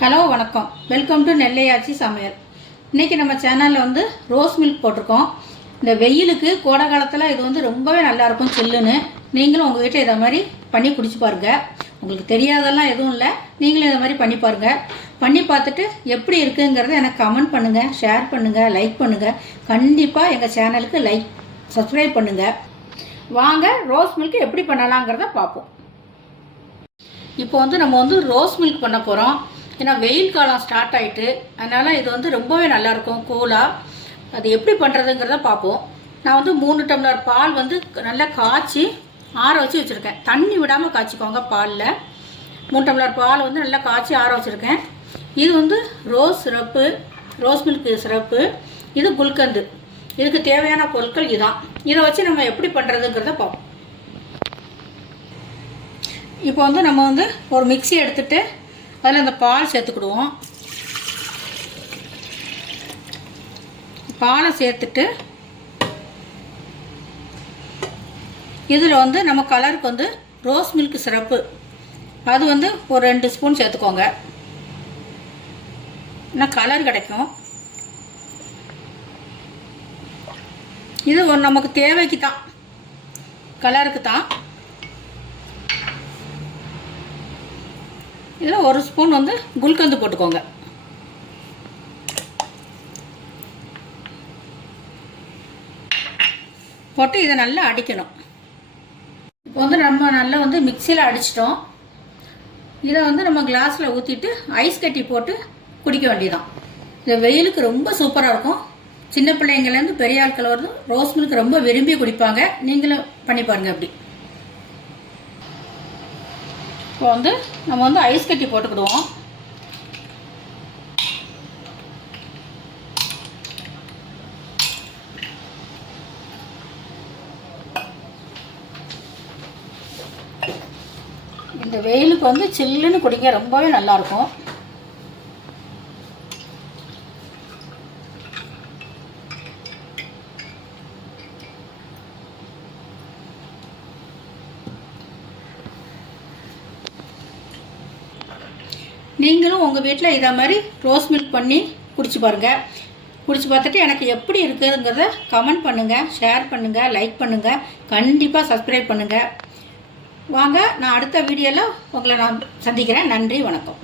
Hello வணக்கம். Welcome to நெல்லையாச்சி சமையல். இன்றைக்கி நம்ம சேனலில் வந்து ரோஸ் மில்க் போட்டிருக்கோம். இந்த வெயிலுக்கு கோடை காலத்தில் இது வந்து ரொம்பவே நல்லாயிருக்கும் சில்லுன்னு. நீங்களும் உங்கள் வீட்டில் இதை மாதிரி பண்ணி குடிச்சு பாருங்கள். உங்களுக்கு தெரியாதெல்லாம் எதுவும் இல்லை, நீங்களும் இதை மாதிரி பண்ணி பாருங்கள். பண்ணி பார்த்துட்டு எப்படி இருக்குங்கிறத எனக்கு கமெண்ட் பண்ணுங்கள், ஷேர் பண்ணுங்கள், லைக் பண்ணுங்கள். கண்டிப்பாக எங்கள் சேனலுக்கு சப்ஸ்கிரைப் பண்ணுங்கள். வாங்க ரோஸ் மில்க் எப்படி பண்ணலாங்கிறத பார்ப்போம். இப்போ வந்து நம்ம வந்து ரோஸ் மில்க் பண்ண போகிறோம். ஏன்னா வெயில் காலம் ஸ்டார்ட் ஆகிட்டு, அதனால் இது வந்து ரொம்பவே நல்லாயிருக்கும் கூலாக. அது எப்படி பண்ணுறதுங்கிறத பார்ப்போம். நான் வந்து 3 டம்ளர் பால் வந்து நல்லா காய்ச்சி ஆற வச்சு வச்சுருக்கேன். தண்ணி விடாமல் காய்ச்சிக்கோங்க பாலில். 3 டம்ளர் பால் வந்து நல்லா காய்ச்சி ஆற வச்சுருக்கேன். இது வந்து ரோஸ் மில்க் சிரப்பு, இது குல்கந்து. இதுக்கு தேவையான பொருட்கள் இதுதான். இதை வச்சு நம்ம எப்படி பண்ணுறதுங்கிறத பார்ப்போம். இப்போ வந்து நம்ம வந்து ஒரு மிக்ஸி எடுத்துகிட்டு அதில் இந்த பால் சேர்த்துக்கிடுவோம். பாலை சேர்த்துட்டு இதில் வந்து நம்ம கலருக்கு வந்து ரோஸ் மில்க் சிரப்பு அது வந்து ஒரு 2 ஸ்பூன் சேர்த்துக்கோங்க. இன்னும் கலர் கிடைக்கும். இது ஒரு நமக்கு தேவைக்கு தான், கலருக்கு தான். இதில் 1 ஸ்பூன் வந்து குல்கந்து போட்டுக்கோங்க. போட்டு இதை நல்லா அடிக்கணும். இப்போ வந்து நம்ம நல்லா வந்து மிக்சியில் அடிச்சிட்டோம். இதை வந்து நம்ம கிளாஸில் ஊற்றிட்டு ஐஸ் கட்டி போட்டு குடிக்க வேண்டியதான். இந்த வெயிலுக்கு ரொம்ப சூப்பராக இருக்கும். சின்ன பிள்ளைங்கள்லேருந்து பெரிய ஆட்கள் வந்து ரோஸ் மில்க் ரொம்ப விரும்பி குடிப்பாங்க. நீங்களும் பண்ணி பாருங்கள். அப்படி இப்போ வந்து நம்ம வந்து ஐஸ் கட்டி போட்டுக்கிடுவோம். இந்த வெயிலுக்கு வந்து சில்லுன்னு குடிக்க ரொம்பவே நல்லாயிருக்கும். நீங்களும் உங்கள் வீட்டில் இதை மாதிரி ரோஸ் மில்க் பண்ணி குடிச்சு பாருங்கள். குடிச்சு பார்த்துட்டு எனக்கு எப்படி இருக்குதுங்கிறத கமெண்ட் பண்ணுங்கள், ஷேர் பண்ணுங்கள், லைக் பண்ணுங்கள். கண்டிப்பாக சப்ஸ்கிரைப் பண்ணுங்கள். வாங்க, நான் அடுத்த வீடியோவில் உங்களை நான் சந்திக்கிறேன். நன்றி, வணக்கம்.